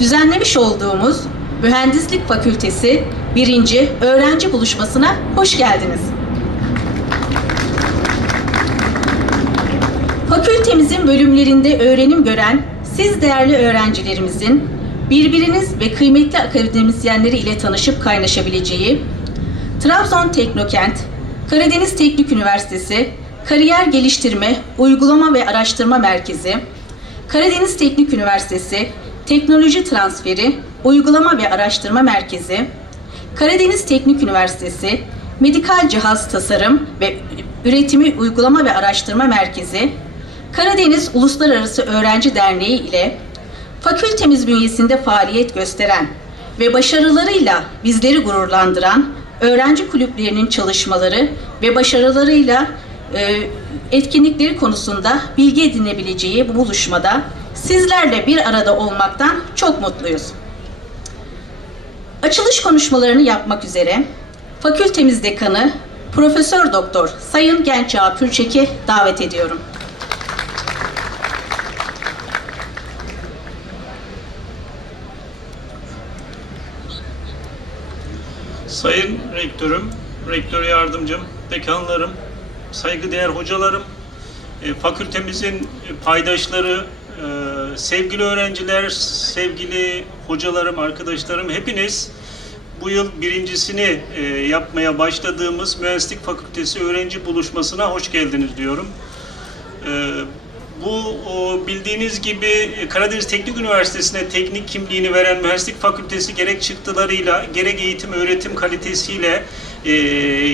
düzenlemiş olduğumuz Mühendislik Fakültesi 1. öğrenci buluşmasına hoş geldiniz. Fakültemizin bölümlerinde öğrenim gören siz değerli öğrencilerimizin birbiriniz ve kıymetli akademisyenleri ile tanışıp kaynaşabileceği Trabzon Teknokent, Karadeniz Teknik Üniversitesi, Kariyer Geliştirme, Uygulama ve Araştırma Merkezi, Karadeniz Teknik Üniversitesi, Teknoloji Transferi, Uygulama ve Araştırma Merkezi, Karadeniz Teknik Üniversitesi, Medikal Cihaz Tasarım ve Üretimi Uygulama ve Araştırma Merkezi, Karadeniz Uluslararası Öğrenci Derneği ile fakültemiz bünyesinde faaliyet gösteren ve başarılarıyla bizleri gururlandıran öğrenci kulüplerinin çalışmaları ve başarılarıyla e, etkinlikleri konusunda bilgi edinebileceği bu buluşmada sizlerle bir arada olmaktan çok mutluyuz. Açılış konuşmalarını yapmak üzere fakültemiz dekanı Profesör Doktor Sayın Gençağ Pürçek'i davet ediyorum. Sayın Rektörüm, Rektör Yardımcım, dekanlarım, saygıdeğer hocalarım, e, fakültemizin paydaşları, sevgili öğrenciler, sevgili hocalarım, arkadaşlarım hepiniz bu yıl birincisini e, yapmaya başladığımız Mühendislik Fakültesi öğrenci buluşmasına hoş geldiniz diyorum. E, bu o, bildiğiniz gibi Karadeniz Teknik Üniversitesi'ne teknik kimliğini veren Mühendislik Fakültesi gerek çıktılarıyla, gerek eğitim öğretim kalitesiyle, e,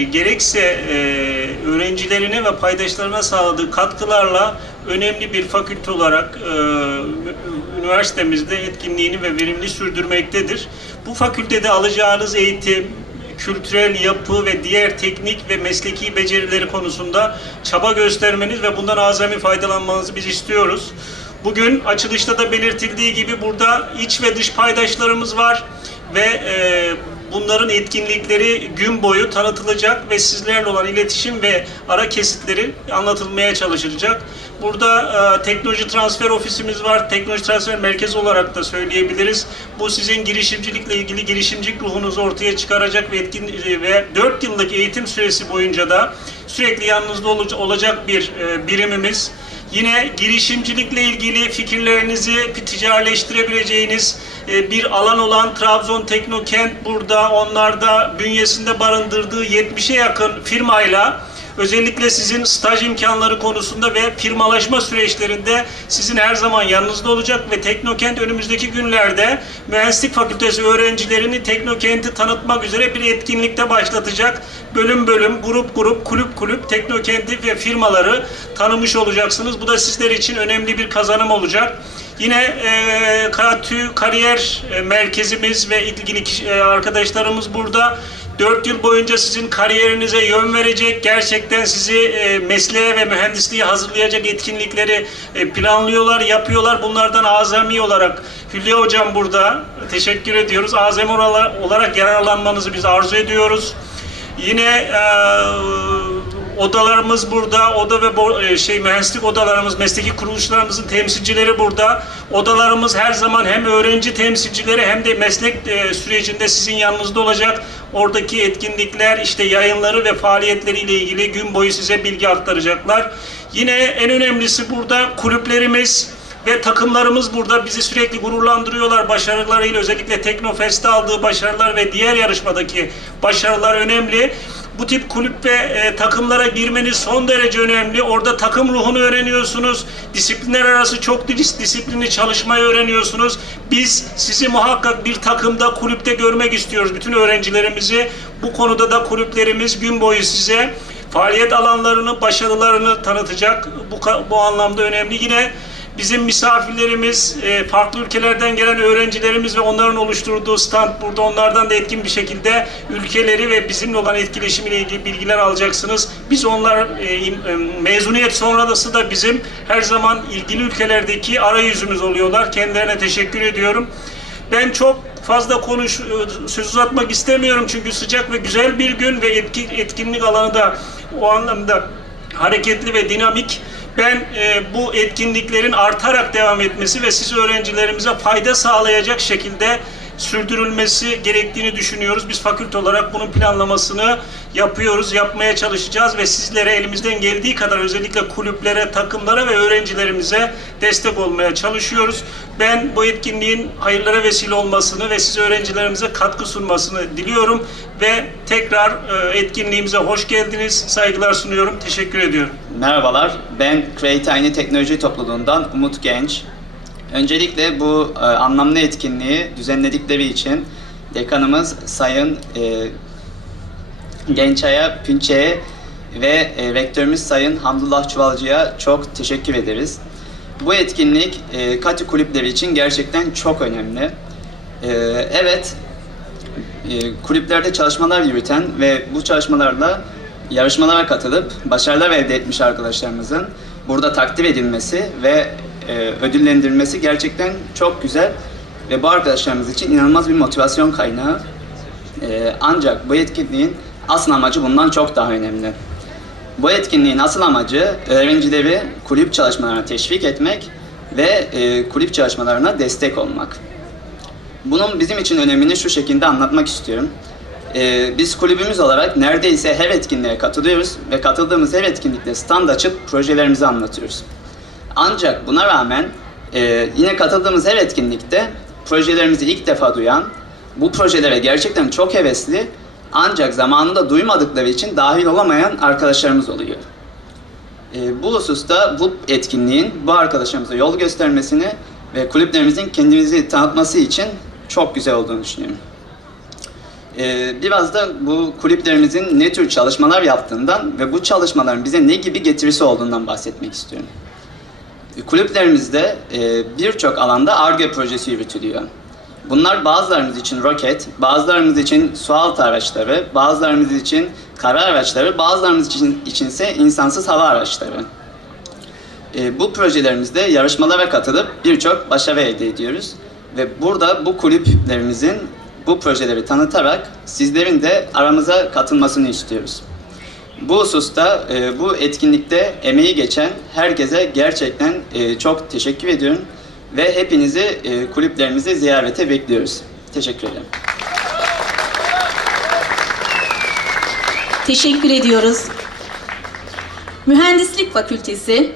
gerekse e, öğrencilerine ve paydaşlarına sağladığı katkılarla önemli bir fakülte olarak e, üniversitemizde etkinliğini ve verimli sürdürmektedir. Bu fakültede alacağınız eğitim, kültürel yapı ve diğer teknik ve mesleki becerileri konusunda çaba göstermeniz ve bundan azami faydalanmanızı biz istiyoruz. Bugün açılışta da belirtildiği gibi burada iç ve dış paydaşlarımız var ve e, bunların etkinlikleri gün boyu tanıtılacak ve sizlerle olan iletişim ve ara kesitleri anlatılmaya çalışılacak. Burada e, teknoloji transfer ofisimiz var. Teknoloji transfer merkezi olarak da söyleyebiliriz. Bu sizin girişimcilikle ilgili girişimcilik ruhunuzu ortaya çıkaracak ve etkin ve 4 yıllık eğitim süresi boyunca da sürekli yanınızda ol- olacak bir e, birimimiz. Yine girişimcilikle ilgili fikirlerinizi ticaretleştirebileceğiniz e, bir alan olan Trabzon Teknokent burada onlarda bünyesinde barındırdığı 70'e yakın firmayla özellikle sizin staj imkanları konusunda ve firmalaşma süreçlerinde sizin her zaman yanınızda olacak ve Teknokent önümüzdeki günlerde Mühendislik Fakültesi öğrencilerini Teknokent'i tanıtmak üzere bir etkinlikte başlatacak. Bölüm bölüm, grup grup, kulüp kulüp Teknokent'i ve firmaları tanımış olacaksınız. Bu da sizler için önemli bir kazanım olacak. Yine e, Karatü Kariyer e, Merkezimiz ve ilgili kişi- e, arkadaşlarımız burada. 4 yıl boyunca sizin kariyerinize yön verecek, gerçekten sizi e, mesleğe ve mühendisliğe hazırlayacak etkinlikleri e, planlıyorlar, yapıyorlar. Bunlardan azami olarak Hülya Hocam burada. Teşekkür ediyoruz. Azami ola- olarak yararlanmanızı biz arzu ediyoruz. Yine e, odalarımız burada. Oda ve e, şey mühendislik odalarımız, mesleki kuruluşlarımızın temsilcileri burada. Odalarımız her zaman hem öğrenci temsilcileri hem de meslek e, sürecinde sizin yanınızda olacak. Oradaki etkinlikler, işte yayınları ve faaliyetleriyle ilgili gün boyu size bilgi aktaracaklar. Yine en önemlisi burada kulüplerimiz ve takımlarımız burada bizi sürekli gururlandırıyorlar başarılarıyla özellikle Teknofest'te aldığı başarılar ve diğer yarışmadaki başarılar önemli. Bu tip kulüp ve e, takımlara girmeniz son derece önemli. Orada takım ruhunu öğreniyorsunuz. Disiplinler arası çok dis- disiplinli çalışmayı öğreniyorsunuz. Biz sizi muhakkak bir takımda, kulüpte görmek istiyoruz. Bütün öğrencilerimizi bu konuda da kulüplerimiz gün boyu size faaliyet alanlarını, başarılarını tanıtacak. Bu, bu anlamda önemli. Yine Bizim misafirlerimiz, e, farklı ülkelerden gelen öğrencilerimiz ve onların oluşturduğu stand burada onlardan da etkin bir şekilde ülkeleri ve bizimle olan etkileşimiyle ilgili bilgiler alacaksınız. Biz onlar e, e, mezuniyet sonrası da bizim her zaman ilgili ülkelerdeki arayüzümüz oluyorlar. Kendilerine teşekkür ediyorum. Ben çok fazla konuş söz uzatmak istemiyorum çünkü sıcak ve güzel bir gün ve etki, etkinlik alanı da o anlamda hareketli ve dinamik. Ben e, bu etkinliklerin artarak devam etmesi ve siz öğrencilerimize fayda sağlayacak şekilde sürdürülmesi gerektiğini düşünüyoruz. Biz fakülte olarak bunun planlamasını yapıyoruz, yapmaya çalışacağız ve sizlere elimizden geldiği kadar özellikle kulüplere, takımlara ve öğrencilerimize destek olmaya çalışıyoruz. Ben bu etkinliğin hayırlara vesile olmasını ve siz öğrencilerimize katkı sunmasını diliyorum ve tekrar e, etkinliğimize hoş geldiniz. Saygılar sunuyorum. Teşekkür ediyorum. Merhabalar, ben Create Aynı Teknoloji Topluluğundan Umut Genç. Öncelikle bu e, anlamlı etkinliği düzenledikleri için dekanımız Sayın e, Gençay'a, Pünçe'ye ve e, rektörümüz Sayın Hamdullah Çuvalcı'ya çok teşekkür ederiz. Bu etkinlik e, Katı kulüpleri için gerçekten çok önemli. E, evet, e, kulüplerde çalışmalar yürüten ve bu çalışmalarla yarışmalara katılıp başarılar elde etmiş arkadaşlarımızın burada takdir edilmesi ve e, ödüllendirilmesi gerçekten çok güzel ve bu arkadaşlarımız için inanılmaz bir motivasyon kaynağı. E, ancak bu etkinliğin asıl amacı bundan çok daha önemli. Bu etkinliğin asıl amacı öğrencileri kulüp çalışmalarına teşvik etmek ve e, kulüp çalışmalarına destek olmak. Bunun bizim için önemini şu şekilde anlatmak istiyorum. Ee, biz kulübümüz olarak neredeyse her etkinliğe katılıyoruz ve katıldığımız her etkinlikte stand açıp projelerimizi anlatıyoruz. Ancak buna rağmen e, yine katıldığımız her etkinlikte projelerimizi ilk defa duyan, bu projelere gerçekten çok hevesli ancak zamanında duymadıkları için dahil olamayan arkadaşlarımız oluyor. E, bu hususta bu etkinliğin bu arkadaşlarımıza yol göstermesini ve kulüplerimizin kendimizi tanıtması için çok güzel olduğunu düşünüyorum. E, biraz da bu kulüplerimizin ne tür çalışmalar yaptığından ve bu çalışmaların bize ne gibi getirisi olduğundan bahsetmek istiyorum. Kulüplerimizde e, birçok alanda ARGE projesi yürütülüyor. Bunlar bazılarımız için roket, bazılarımız için sualtı araçları, bazılarımız için kara araçları, bazılarımız için içinse insansız hava araçları. E, bu projelerimizde yarışmalara katılıp birçok başarı elde ediyoruz. Ve burada bu kulüplerimizin bu projeleri tanıtarak sizlerin de aramıza katılmasını istiyoruz. Bu hususta e, bu etkinlikte emeği geçen herkese gerçekten e, çok teşekkür ediyorum ve hepinizi e, kulüplerimizi ziyarete bekliyoruz. Teşekkür ederim. Teşekkür ediyoruz. Mühendislik Fakültesi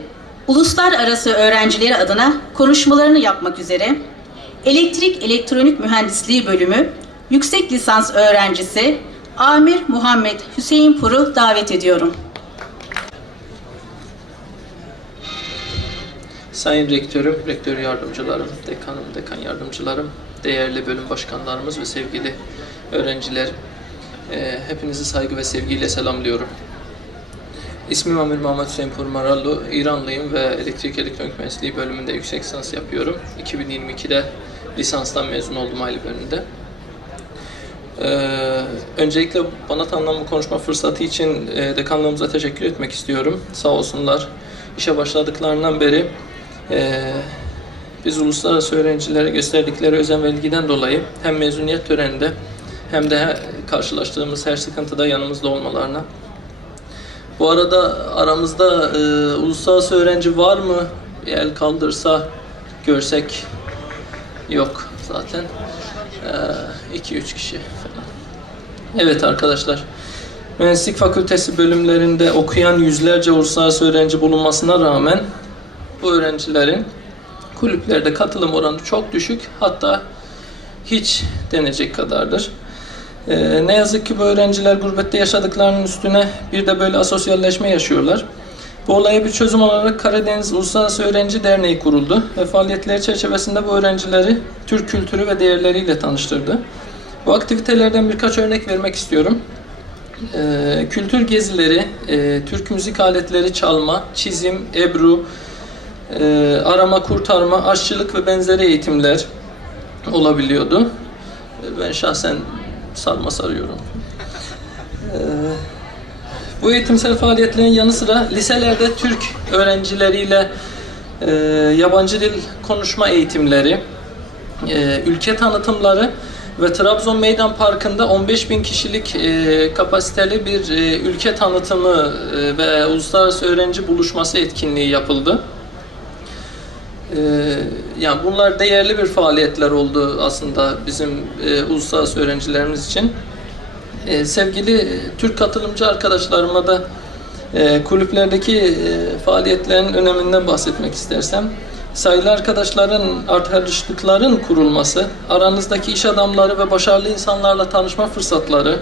uluslararası öğrencileri adına konuşmalarını yapmak üzere Elektrik Elektronik Mühendisliği Bölümü yüksek lisans öğrencisi Amir Muhammed Hüseyin Pur'u davet ediyorum. Sayın Rektörüm, Rektör Yardımcılarım, Dekanım, Dekan Yardımcılarım, değerli bölüm başkanlarımız ve sevgili öğrenciler, e, hepinizi saygı ve sevgiyle selamlıyorum. İsmim Amir Muhammed Hüseyin Purmarallu, İranlıyım ve Elektrik Elektronik Mühendisliği bölümünde yüksek lisans yapıyorum. 2022'de lisanstan mezun oldum aile bölümünde. Ee, öncelikle bana tanınan bu konuşma fırsatı için e, dekanlığımıza teşekkür etmek istiyorum. Sağ olsunlar. İşe başladıklarından beri e, biz uluslararası öğrencilere gösterdikleri özen ve ilgiden dolayı hem mezuniyet töreninde hem de karşılaştığımız her sıkıntıda yanımızda olmalarına. Bu arada aramızda e, uluslararası öğrenci var mı? Bir el kaldırsa görsek yok zaten. 2-3 kişi falan. Evet arkadaşlar. Mühendislik Fakültesi bölümlerinde okuyan yüzlerce uluslararası öğrenci bulunmasına rağmen bu öğrencilerin kulüplerde katılım oranı çok düşük hatta hiç denecek kadardır. Ee, ne yazık ki bu öğrenciler gurbette yaşadıklarının üstüne bir de böyle asosyalleşme yaşıyorlar. Bu olaya bir çözüm olarak Karadeniz Uluslararası Öğrenci Derneği kuruldu ve faaliyetleri çerçevesinde bu öğrencileri Türk kültürü ve değerleriyle tanıştırdı. Bu aktivitelerden birkaç örnek vermek istiyorum. Ee, kültür gezileri, e, Türk müzik aletleri çalma, çizim, ebru, e, arama, kurtarma, aşçılık ve benzeri eğitimler olabiliyordu. E, Ben şahsen sarma sarıyorum. Ee, bu eğitimsel faaliyetlerin yanı sıra liselerde Türk öğrencileriyle e, yabancı dil konuşma eğitimleri, e, ülke tanıtımları ve Trabzon Meydan Parkı'nda 15 bin kişilik e, kapasiteli bir e, ülke tanıtımı e, ve uluslararası öğrenci buluşması etkinliği yapıldı. E, yani bunlar değerli bir faaliyetler oldu aslında bizim e, uluslararası öğrencilerimiz için. E, sevgili Türk katılımcı arkadaşlarıma da e, kulüplerdeki e, faaliyetlerin öneminden bahsetmek istersem, sayılı arkadaşların, arkadaşlıkların kurulması, aranızdaki iş adamları ve başarılı insanlarla tanışma fırsatları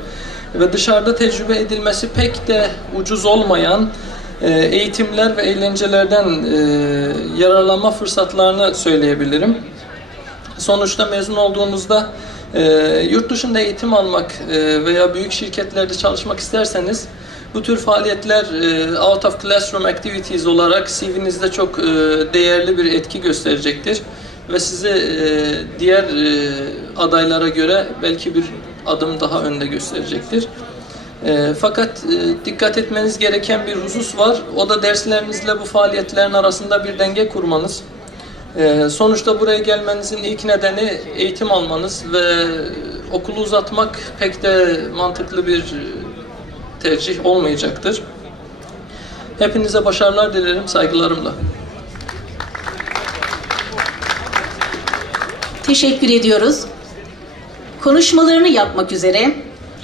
ve dışarıda tecrübe edilmesi pek de ucuz olmayan e, eğitimler ve eğlencelerden e, yararlanma fırsatlarını söyleyebilirim. Sonuçta mezun olduğunuzda e, yurt dışında eğitim almak veya büyük şirketlerde çalışmak isterseniz bu tür faaliyetler e, out of classroom activities olarak CV'nizde çok e, değerli bir etki gösterecektir ve sizi e, diğer e, adaylara göre belki bir adım daha önde gösterecektir. E, fakat e, dikkat etmeniz gereken bir husus var. O da derslerinizle bu faaliyetlerin arasında bir denge kurmanız. Ee, sonuçta buraya gelmenizin ilk nedeni eğitim almanız ve okulu uzatmak pek de mantıklı bir tercih olmayacaktır. Hepinize başarılar dilerim saygılarımla. Teşekkür ediyoruz. Konuşmalarını yapmak üzere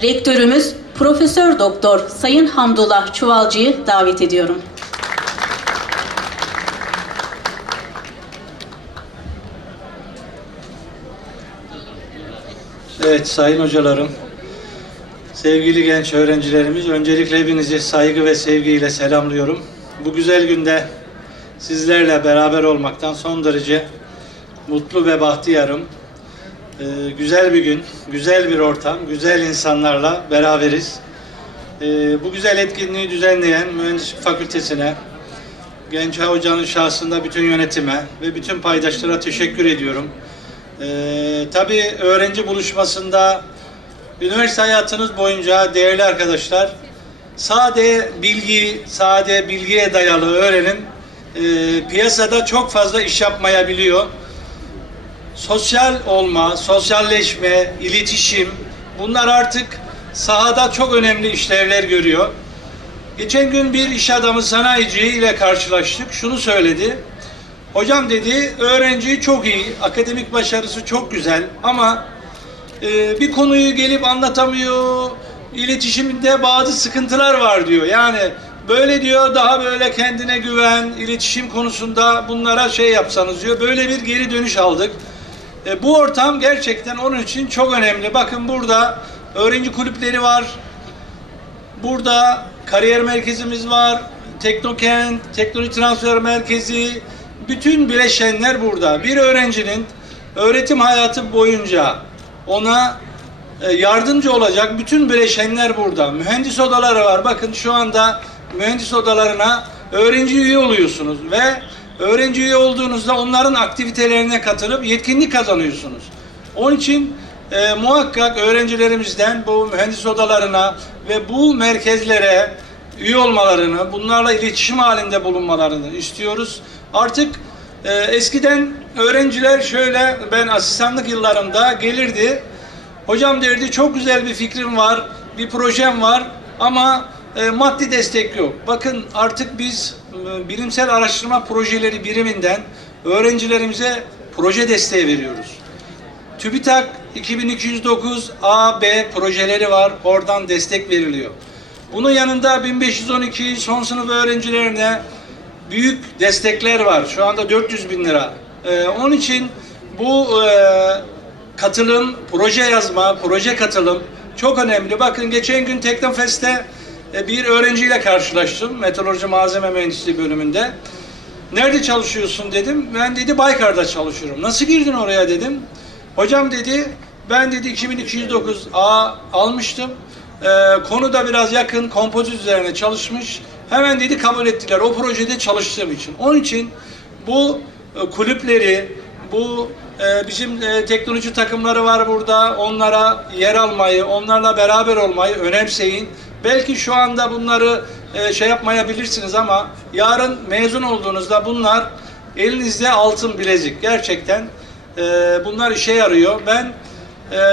rektörümüz Profesör Doktor Sayın Hamdullah Çuvalcı'yı davet ediyorum. Evet sayın hocalarım, sevgili genç öğrencilerimiz, öncelikle hepinizi saygı ve sevgiyle selamlıyorum. Bu güzel günde sizlerle beraber olmaktan son derece mutlu ve bahtiyarım. Ee, güzel bir gün, güzel bir ortam, güzel insanlarla beraberiz. Ee, bu güzel etkinliği düzenleyen Mühendislik Fakültesine, Genç Hoca'nın şahsında bütün yönetime ve bütün paydaşlara teşekkür ediyorum. Ee, tabii öğrenci buluşmasında üniversite hayatınız boyunca değerli arkadaşlar sade bilgi, sade bilgiye dayalı öğrenim e, piyasada çok fazla iş yapmayabiliyor. Sosyal olma, sosyalleşme, iletişim bunlar artık sahada çok önemli işlevler görüyor. Geçen gün bir iş adamı sanayici ile karşılaştık. Şunu söyledi. Hocam dedi öğrenci çok iyi, akademik başarısı çok güzel ama e, bir konuyu gelip anlatamıyor, iletişiminde bazı sıkıntılar var diyor. Yani böyle diyor daha böyle kendine güven, iletişim konusunda bunlara şey yapsanız diyor. Böyle bir geri dönüş aldık. E, bu ortam gerçekten onun için çok önemli. Bakın burada öğrenci kulüpleri var. Burada kariyer merkezimiz var. Teknokent, teknoloji transfer merkezi, bütün bileşenler burada. Bir öğrencinin öğretim hayatı boyunca ona e, yardımcı olacak bütün bileşenler burada. Mühendis odaları var. Bakın şu anda mühendis odalarına öğrenci üye oluyorsunuz ve öğrenci üye olduğunuzda onların aktivitelerine katılıp yetkinlik kazanıyorsunuz. Onun için e, muhakkak öğrencilerimizden bu mühendis odalarına ve bu merkezlere üye olmalarını, bunlarla iletişim halinde bulunmalarını istiyoruz. Artık e, eskiden öğrenciler şöyle, ben asistanlık yıllarımda gelirdi. Hocam derdi çok güzel bir fikrim var, bir projem var ama e, maddi destek yok. Bakın artık biz e, bilimsel araştırma projeleri biriminden öğrencilerimize proje desteği veriyoruz. TÜBİTAK 2209 A, B projeleri var. Oradan destek veriliyor. Bunun yanında 1512 son sınıf öğrencilerine büyük destekler var. Şu anda 400 bin lira. Ee, onun için bu e, katılım, proje yazma, proje katılım çok önemli. Bakın geçen gün Teknofest'te e, bir öğrenciyle karşılaştım. Meteoroloji Malzeme Mühendisliği bölümünde. Nerede çalışıyorsun dedim. Ben dedi Baykar'da çalışıyorum. Nasıl girdin oraya dedim. Hocam dedi ben dedi 2209 A almıştım. Ee, konu da biraz yakın kompozit üzerine çalışmış. Hemen dedi kabul ettiler o projede çalıştığım için. Onun için bu e, kulüpleri, bu e, bizim e, teknoloji takımları var burada. Onlara yer almayı, onlarla beraber olmayı önemseyin. Belki şu anda bunları e, şey yapmayabilirsiniz ama yarın mezun olduğunuzda bunlar elinizde altın bilezik. Gerçekten e, bunlar işe yarıyor. Ben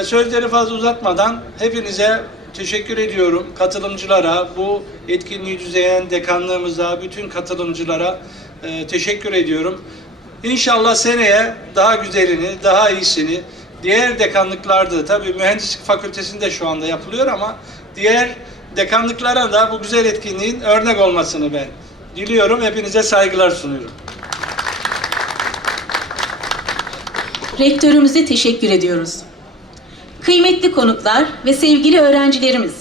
sözleri fazla uzatmadan hepinize teşekkür ediyorum. Katılımcılara, bu etkinliği düzenleyen dekanlığımıza, bütün katılımcılara e, teşekkür ediyorum. İnşallah seneye daha güzelini, daha iyisini, diğer dekanlıklarda tabii mühendislik fakültesinde şu anda yapılıyor ama diğer dekanlıklara da bu güzel etkinliğin örnek olmasını ben diliyorum. Hepinize saygılar sunuyorum. Rektörümüze teşekkür ediyoruz. Kıymetli konuklar ve sevgili öğrencilerimiz.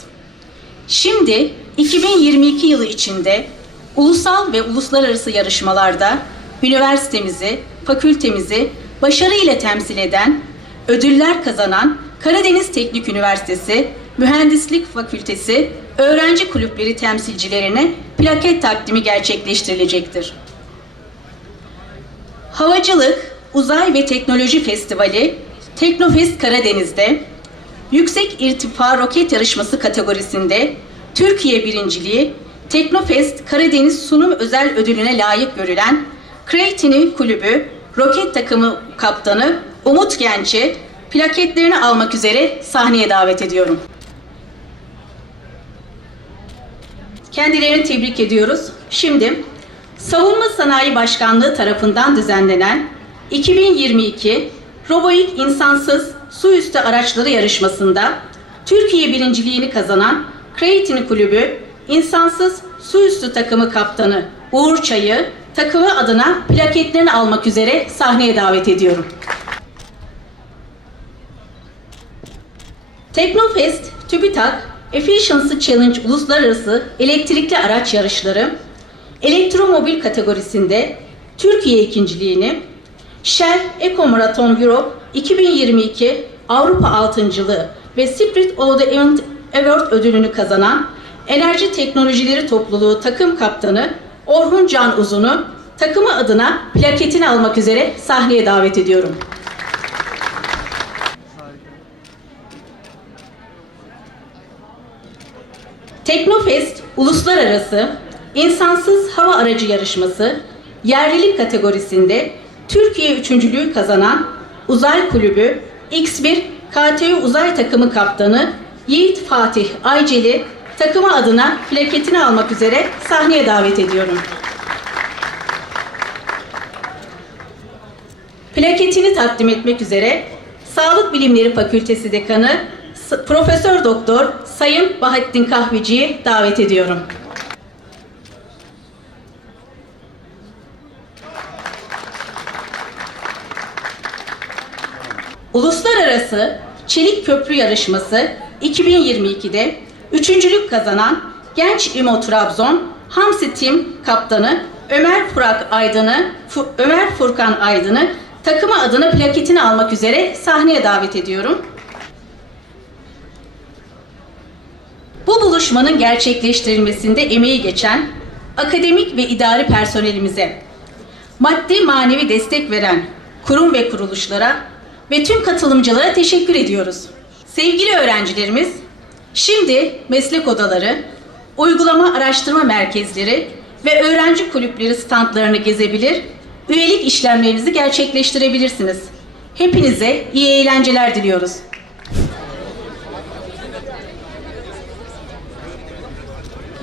Şimdi 2022 yılı içinde ulusal ve uluslararası yarışmalarda üniversitemizi, fakültemizi başarıyla temsil eden, ödüller kazanan Karadeniz Teknik Üniversitesi Mühendislik Fakültesi öğrenci kulüpleri temsilcilerine plaket takdimi gerçekleştirilecektir. Havacılık, Uzay ve Teknoloji Festivali Teknofest Karadeniz'de Yüksek İrtifa Roket Yarışması kategorisinde Türkiye birinciliği Teknofest Karadeniz Sunum Özel Ödülüne layık görülen Creatini Kulübü roket takımı kaptanı Umut Genç'i plaketlerini almak üzere sahneye davet ediyorum. Kendilerini tebrik ediyoruz. Şimdi Savunma Sanayi Başkanlığı tarafından düzenlenen 2022 Roboik İnsansız Su Üstü Araçları yarışmasında Türkiye birinciliğini kazanan Creatine Kulübü İnsansız Su Üstü takımı kaptanı Uğur Çay'ı takımı adına plaketlerini almak üzere sahneye davet ediyorum. Teknofest, TÜBİTAK, Efficiency Challenge Uluslararası Elektrikli Araç Yarışları, elektromobil kategorisinde Türkiye ikinciliğini, Shell Eco Marathon Europe 2022 Avrupa altıncılığı ve Spirit of the Event Award ödülünü kazanan Enerji Teknolojileri Topluluğu takım kaptanı Orhun Can Uzun'u takımı adına plaketini almak üzere sahneye davet ediyorum. Teknofest Uluslararası İnsansız Hava Aracı Yarışması yerlilik kategorisinde Türkiye üçüncülüğü kazanan Uzay Kulübü X1 KTÜ Uzay Takımı Kaptanı Yiğit Fatih Ayceli takımı adına plaketini almak üzere sahneye davet ediyorum. Plaketini takdim etmek üzere Sağlık Bilimleri Fakültesi Dekanı Profesör Doktor Sayın Bahattin Kahveci'yi davet ediyorum. Uluslararası Çelik Köprü Yarışması 2022'de üçüncülük kazanan Genç İmo Trabzon Hamsi Team Kaptanı Ömer Furak Aydın'ı Fu- Ömer Furkan Aydın'ı takımı adına plaketini almak üzere sahneye davet ediyorum. Bu buluşmanın gerçekleştirilmesinde emeği geçen akademik ve idari personelimize, maddi manevi destek veren kurum ve kuruluşlara ve tüm katılımcılara teşekkür ediyoruz. Sevgili öğrencilerimiz, şimdi meslek odaları, uygulama araştırma merkezleri ve öğrenci kulüpleri standlarını gezebilir, üyelik işlemlerinizi gerçekleştirebilirsiniz. Hepinize iyi eğlenceler diliyoruz.